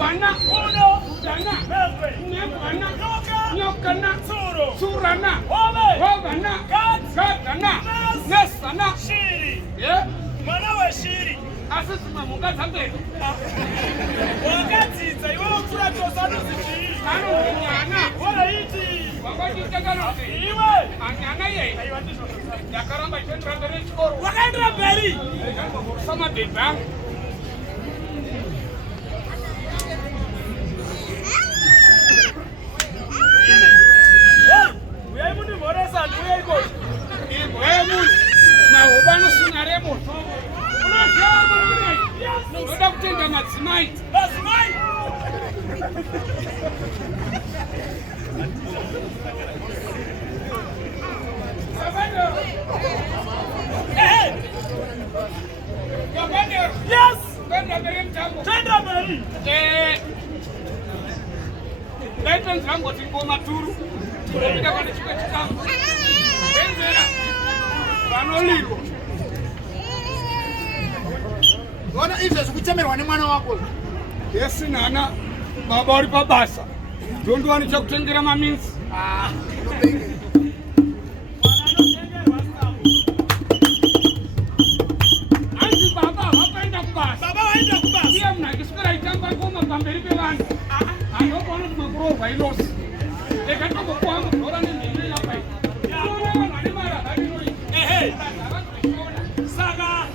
Wana uno dana mewe ne wana nyokana surana wabana gatana nesana shiri mwana wa shiri asisima mungaza mbele wakati iwe mfura tosano zichiri ano mwana wala iti wakati utakano iwe anyana ye yakaramba chendra mbele chikoro wakaendra mbele sama beba Unoda kutenga madzimai. Yes. Tenda mbele. Leta nzango tingoma turu. Tupika kwa chika chikamu. Wenzera. Vanoliro. Wana izvo zvikuchemerwa nemwana wako. Yesi nana baba uri pabasa. Ndondo wani chakutengera maminzi. Anzi baba wakaenda kubasa. Baba waenda kubasa. Iye mnakiswera itamba ngoma pamberi pevanhu. Anokona kuti makurova ilosi. Ekatoko kwangu ndora nendine yapai. Yaona vanhu vane mara vaniroi. Ehe. Saka